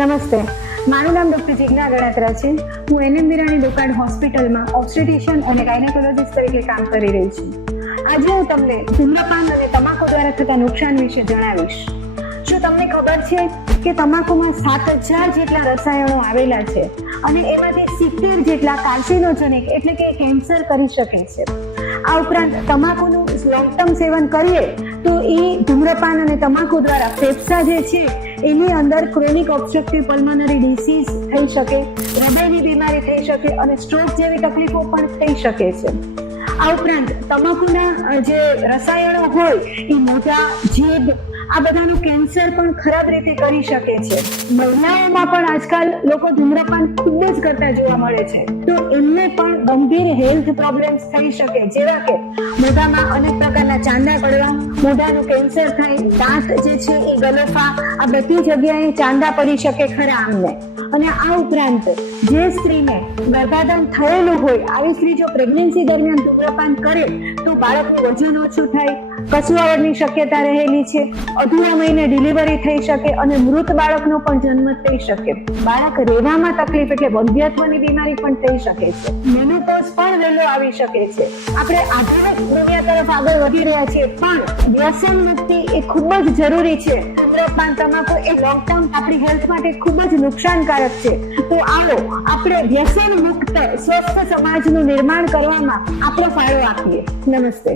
નમસ્તે, મારું નામ ડોક્ટર જિજ્ઞા ગણાત્રા છે. હું એનએમ વિરાણી દુકાન હોસ્પિટલમાં ઓબ્સ્ટેટિશિયન અને ગાયનેકોલોજીસ્ટ તરીકે કામ કરી રહી છું. આજે હું તમને ધૂમ્રપાન અને તમાકુ દ્વારા થતા નુકસાન વિશે જણાવીશ. શું તમને ખબર છે કે તમાકુમાં 7000 જેટલા રસાયણો આવેલા છે અને એમાંથી 70 જેટલા કાર્સિનોજેનિક એટલે કે કેન્સર કરી શકે છે. આ ઉપરાંત તમાકુનું લોંગ ટર્મ સેવન કરીએ તો એ ધૂમ્રપાન અને તમાકુ દ્વારા ફેફસા જે છે એની અંદર ક્રોનિક ઓબ્સ્ટ્રક્ટિવ પલ્મોનરી ડિસીઝ થઈ શકે, હૃદયની બીમારી થઈ શકે અને સ્ટ્રોક જેવી તકલીફો પણ થઈ શકે છે. આ ઉપરાંત તમાકુના જે રસાયણો હોય એ મોઢા, જીભ આ બધાનું કેન્સર પણ ખરાબ રીતે કરી શકે છે. મહિલાઓમાં પણ આજકાલ લોકો ધૂમ્રપાન ખૂબ જ કરતા જોવા મળે છે, તો એમને પણ ગંભીર હેલ્થ પ્રોબ્લેમ્સ થઈ શકે, જેવા કે મોઢામાં અનેક પ્રકારના ચાંદા પડવા, મોઢાનું કેન્સર થાય, દાંત જે છે એ ગલોફા, આ બધી જગ્યાએ ચાંદા પડી શકે ખરા આમને. અને આ ઉપરાંત જે સ્ત્રીને ગર્ભાધાન થયેલું હોય, આવી સ્ત્રી જો પ્રેગ્નન્સી દરમિયાન ધૂમ્રપાન કરે તો બાળકનું વજન ઓછું થાય, કસુઆવડની શક્યતા રહેલી છે, અધૂરા મહિને ડિલિવરી થઈ શકે અને મૃત બાળકનો પણ જન્મ થઈ શકે. બાળક રહેવામાં તકલીફ એટલે વંધ્યત્વની બીમારી પણ થઈ શકે છે. મેનોપોઝ પણ વહેલો આવી શકે છે. આપણે આધુનિક દુનિયા તરફ આગળ વધી રહ્યા છીએ, પણ વ્યસન મુક્તિ એ ખૂબ જ જરૂરી છે. ધૂમ્રપાન, તમાકુ એ લોંગ ટર્મ આપણી હેલ્થ માટે ખૂબ જ નુકસાનકારક છે. તો આવો આપણે વ્યસન મુક્ત સ્વસ્થ સમાજનું નિર્માણ કરવામાં આપણો ફાળો આપીએ. નમસ્તે.